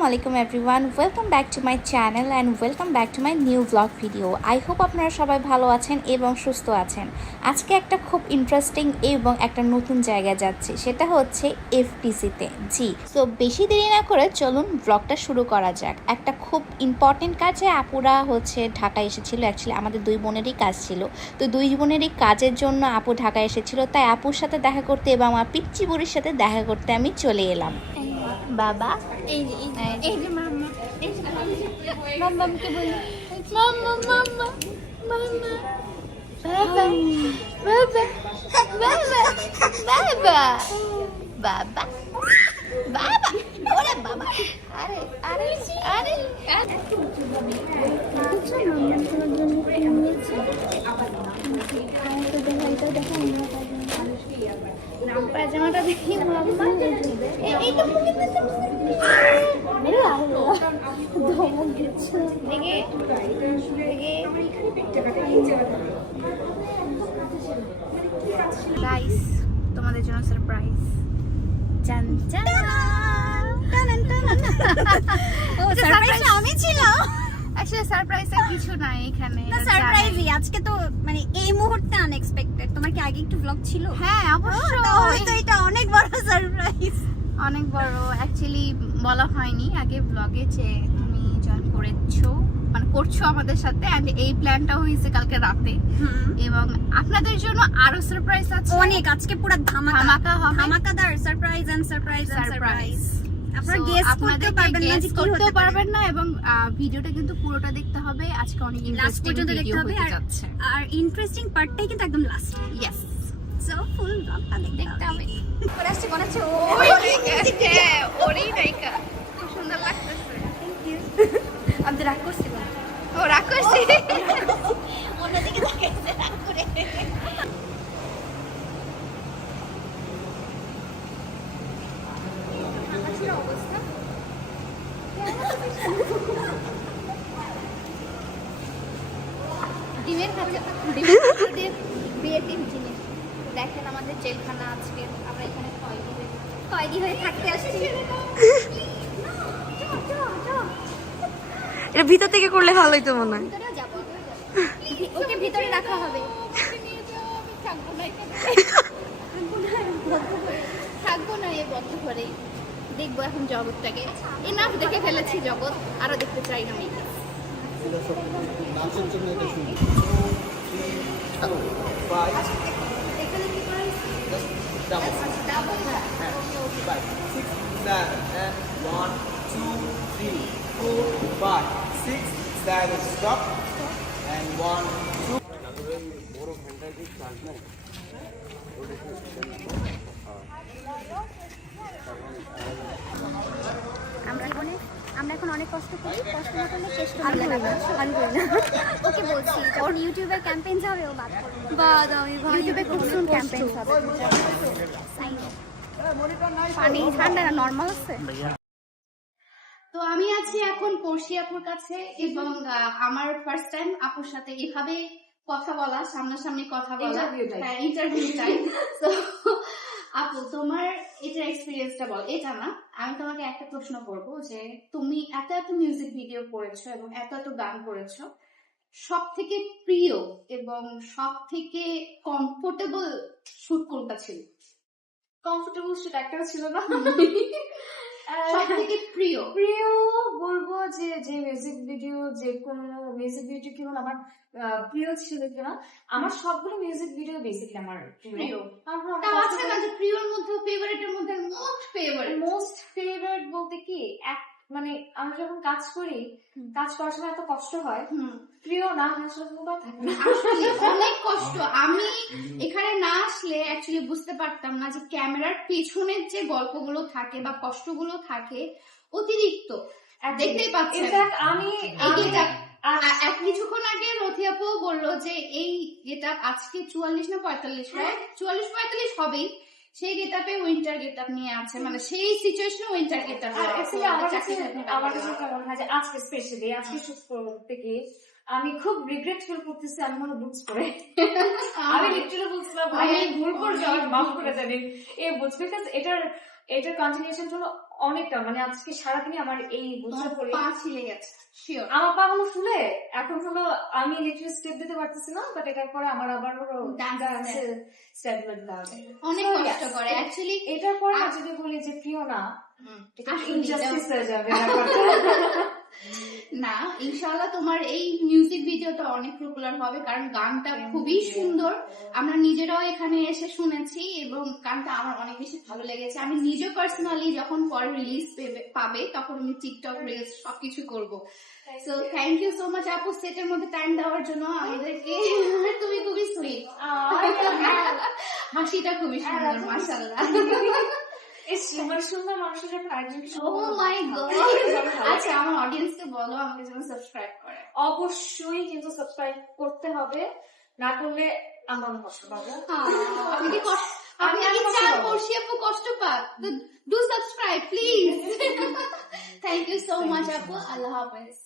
Assalamualaikum everyone, welcome back to my channel and welcome back to my new vlog video. I hope আপনারা সবাই ভালো আছেন এবং সুস্থ আছেন। আজকে একটা খুব ইন্টারেস্টিং এবং একটা নতুন জায়গায় যাচ্ছি, সেটা হচ্ছে এফটিসিতে। জি, সো বেশি দেরি না করে চলুন ব্লগটা শুরু করা যাক। একটা খুব ইম্পর্টেন্ট কাজে আপুরা ঢাকা এসেছিল। অ্যাকচুয়ালি আমাদের দুই বোনেরই কাজ ছিল, তো দুই বোনেরই কাজের জন্য আপু ঢাকা এসেছিল, তাই আপুর সাথে দেখা করতে এবং আমার পিচ্চি বুড়ির সাথে দেখা করতে আমি চলে এলাম। বাবা এই যে মাম্মা, এই যে মাম্মাকে বলি মাম্মা মাম্মা মাম্মা বাবা বাবা বাবা বাবা বাবা ওরে বাবা আরে আরে আরে পাজামাটা দেখি মাম্মা এইটা গাইস, তোমাদের জন্য সারপ্রাইজ। জান জান সারপ্রাইজ আমি ছিলাম। আসলে সারপ্রাইজ কিছু নাই এখানে, না সারপ্রাইজই আজকে তো, মানে এই মুহূর্তে আনএক্সপেক্টেড। তোমার কি আগে একটু ব্লগ ছিল? হ্যাঁ অবশ্যই, তো এটা অনেক বড় সারপ্রাইজ, অনেক বড়। অ্যাকচুয়ালি বলা হয়নি আগে ব্লগে যে তুমি জয়েন করছো আমাদের সাথে, এন্ড এই প্ল্যানটা হয়েছে কালকে রাতে। এবং আপনাদের জন্য আরো সারপ্রাইজ আছে অনেক। আজকে পুরো ধামাকা হবে, ধামাকাদার surprise and surprise and surprise. আপনারা গেস করতে পারবেন না যে কি হতে পারবে না, এবং ভিডিওটা কিন্তু পুরোটা দেখতে হবে। আজকে অনেক লাস্ট পর্যন্ত দেখতে হবে, আর ইন্টারেস্টিং পার্টটাই কিন্তু একদম লাস্ট। ইয়েস, সো ফুল ব্লগটা দেখতে হবে। পড়াচ্ছি মনে হচ্ছে ওরই নায়িকা, খুব সুন্দর লাগতেছে। Thank you. আমি রাগ করছি, ও রাগ করছি, অন্যদিকে তাকাইছে রাগ করে। ডিমের খাঁচা, বিয়ের ডিম জিনিস দেখেন। আমাদের জেলখানা আজকে, আমরা এখানে কয়েদি হয়ে থাকতে আসছি। এটা ভিতর থেকে করলে ভালো হইতো মনে হয়। ভিতরেও যাবো, ওকে ভিতরে রাখা হবে। থাকবো না এ বদ্ধ করে, দেখবো এখন জগৎটাকে। এনাফ দেখে ফেলেছি জগৎ, আরো দেখতে চাই না মেয়েকে। নাচের জন্য এটা শুনি stop and 1 2 বড় ফ্যান্টাসি চার্জ নাই আমরা এখন অনেক কষ্ট করি, কষ্ট না করলে শেষ করতে পারবো না। ওকে বলছি যখন ইউটিউবের ক্যাম্পেইন হবে ও বাদ করবে। বাদ আমি ইউটিউবে খুব সুন ক্যাম্পেইন হবে। পানি ঠান্ডা না নরমাল আছে। তো আমি আছি এখন পড়শি আপুর কাছে, এবং আমার ফার্স্ট টাইম আপুর সাথে এভাবে কথা বলা, সামনাসামনি কথা বলা, ইন্টারভিউ টাইম। তো আপু, তোমার এটার এক্সপিরিয়েন্সটা বল। এটা না, আমি তোমাকে একটা প্রশ্ন করবো যে তুমি এত মিউজিক ভিডিও করেছো এবং এত গান করেছো, সব থেকে প্রিয় এবং সব থেকে কমফোর্টেবল শুট কোনটা ছিল? কমফোর্টেবল শুট একটা ছিল না, সব থেকে প্রিয় বলবো যে মিউজিক ভিডিও, যে কোনো মিউজিক ভিডিও কি আমার প্রিয় ছিল কিনা, আমার সবগুলো মিউজিক ভিডিও বেসিক্যালি আমার প্রিয়। তাও আছে না যে প্রিয়র মধ্যে, ফেভারিটের মধ্যে মোস্ট ফেভারিট বলতে কি, মানে আমরা যখন কাজ করি, কাজ করার সময় এত কষ্ট হয়, প্রিয় না আসলে কোনো থাকে না, আসলে অনেক কষ্ট। আমি এখানে না আসলে অ্যাকচুয়ালি বুঝতে পারতাম না যে ক্যামেরার পেছনের যে গল্পগুলো থাকে বা কষ্টগুলো থাকে অতিরিক্ত। দেখতেই পাচ্ছি আমি কিছুক্ষণ আগে রথি আপু বললো যে এই গেটআপ আজকে 44 না 45 হয়, 44-45 হবেই। সেই গেটআপে উইন্টার গেটআপ নিয়ে আছে, মানে সেই সিচুয়েশনে উইন্টার গেটআপ। আমার কাছে কেমন হয় যে আজকে স্পেশালি আজকে শুট করতে গিয়ে আমি খুব রিগ্রেট ফিল করতেছি, আমি মনে বুঝ করে আমি লিটারালি বুঝলাম ভাই ভুল করে যাওয়ার মাফ করে জানেন এই বুঝ, বিকজ এটার কন্টিনিউশন হলো অনেকটা মানে আজকে সারাদিনই আমার এই বুঝতে পড়ে পা ছিলে গেছে শিওর। আমার পা হলো ফুলে, এখন হলো আমি লিটারালি স্টেপ দিতে পারতেছি না, বাট এটার পরে আমার আবার হলো Dance স্টেপ দিতে হবে। অনেক So, কষ্ট yes. করে অ্যাকচুয়ালি। এটার পরে না যদি বলি যে প্রিয় না, ইনজাস্টিস হয়ে যাবে না, ইনশাআল্লাহ তোমার এই মিউজিক ভিডিওটা অনেক পপুলার হবে, কারণ গানটা খুবই সুন্দর। আমরা নিজেরাও এখানে এসে শুনেছি এবং গানটা আমার অনেক বেশি ভালো লেগেছে। আমি নিজে পার্সোনালি যখন পরে রিলিজ পাবে তখন আমি টিকটক রিলস সবকিছু করব। So thank you so much আপু সেটের মধ্যে টাইম দেওয়ার জন্য আমাদেরকে। তুমি খুবই সুইট, হাসিটা খুবই সুন্দর মাশাআল্লাহ। মানে সুন্দর মানুষের যখন আরেকজনকে ও মাই গড। আচ্ছা আমার অডিয়েন্সকে বলো আমাকে যেন সাবস্ক্রাইব করে। অবশ্যই কিন্তু সাবস্ক্রাইব করতে হবে, না করলে আমরা অনেক কষ্ট পাবো। আমি কি আমি চাই পড়শি আপু কষ্ট পাক। Do subscribe please. Thank you so much আপু, আল্লাহ হাফেজ।